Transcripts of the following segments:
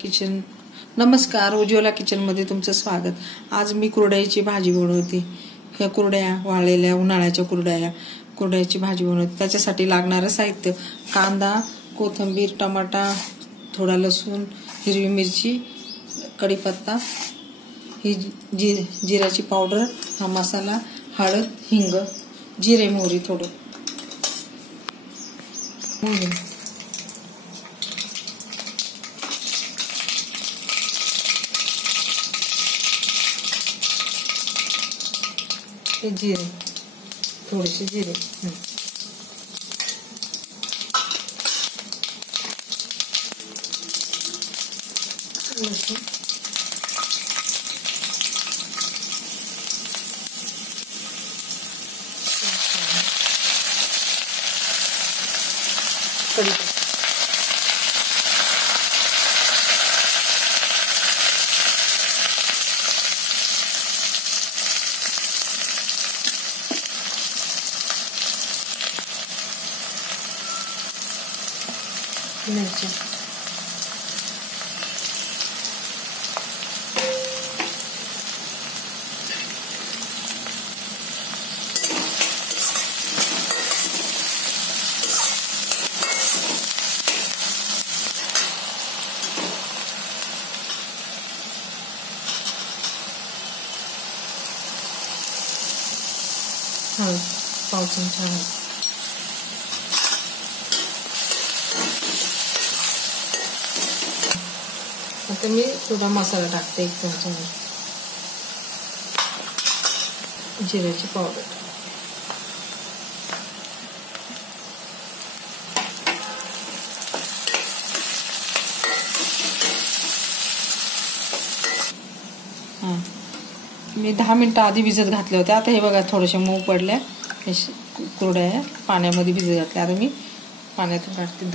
Kitchen. नमस्कार, Ujjwala kitchen मध्ये तुमचं स्वागत. आज मी कुरडयाची भाजी बनवते. ह्या कुरड्या वाळलेल्या उन्हाळ्याच्या कुरड्याची भाजी बनवते. त्याच्यासाठी लागणारं साहित्य: कांदा, कोथिंबीर, टमाटा, थोडा लसूण, हिरवी मिरची, कढीपत्ता, ही जिऱ्याची पावडर, हा मसाला, हळद, हिंग, जिरे मोहरी थोडं. जिरे, थोडेसे जिरे, लसूण, कढीपत्ता, मिरची, हळद, पाव चमचा हळद, आता मी थोडा मसाला टाकते. 1 चमचा जिऱ्याची पावडर, मी 10 मिनिटं आधी भिजत घातले होते. आता हे बघा थोडेसे मऊ पडल्या. कुरड्या पाण्यामध्ये भिजत घातल्या. आता मी पाण्यातून काढते.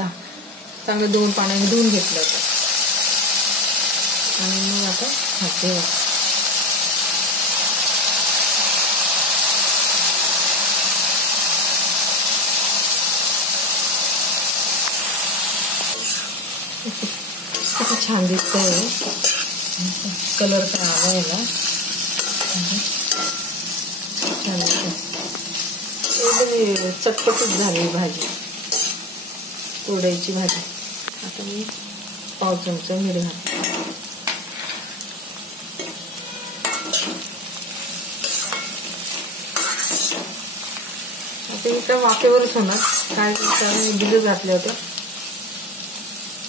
चांगलं 2 पाण्याने धुवून घेतलं होतं आणि मग आता घालते. किती छान दिसतंय. कलर पण आला याला. छान एकदम चटपटीत झाली भाजी, कुरड्याची भाजी. आता मी पाव चमचा मीठ घालते. आता मी काय वाफेवरच होणार. काय भिजत घातले होते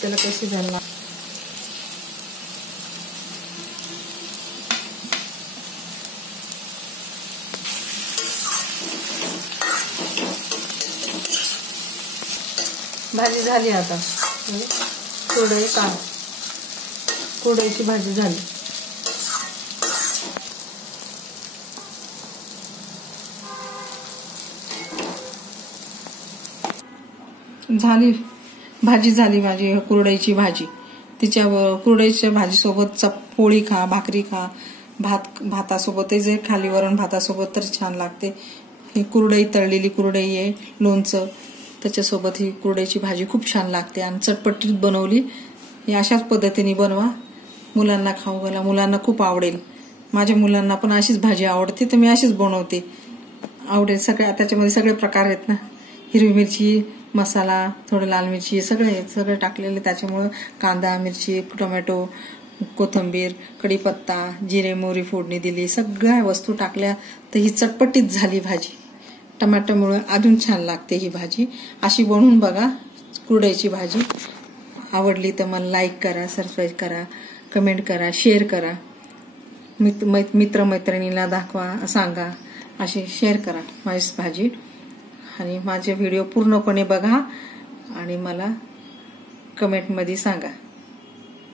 त्याला कशी झाला. भाजी झाली. आता कुरड्याची भाजी झाली. भाजी झाली माझी कुरड्याची भाजी. कुरड्याच्या भाजीसोबत पोळी खा, भाकरी खा, भातासोबतही जे खाली वरण भातासोबत तर छान लागते. ही कुरडई, तळलेली कुरडई आहे, लोणचं, त्याच्यासोबत ही कुरड्याची भाजी खूप छान लागते आणि चटपटीत बनवली. ही अशाच पद्धतीने बनवा, मुलांना खाऊ घाला, मुलांना खूप आवडेल. माझ्या मुलांना पण अशीच भाजी आवडते तर मी अशीच बनवते. आवडेल. त्याच्यामध्ये सगळे प्रकार आहेत ना. हिरवी मिरची, मसाला, थोडं लाल मिरची, सगळे टाकलेले. त्याच्यामुळं कांदा, मिरची, टोमॅटो, कोथिंबीर, कढीपत्ता, जिरे मोहरी फोडणी दिली. सगळ्या वस्तू टाकल्या तर ही चटपटीत झाली भाजी. टमाट्यामुळे अजून छान लागते ही भाजी. अशी बनवून बघा कुरड्याची भाजी. आवडली तर मला लाईक करा, सबस्क्राईब करा, कमेंट करा, शेअर करा. मित्रमैत्रिणींना दाखवा, सांगा, अशी शेअर करा माझी भाजी. आणि माझे व्हिडिओ पूर्णपणे बघा आणि मला कमेंटमध्ये सांगा.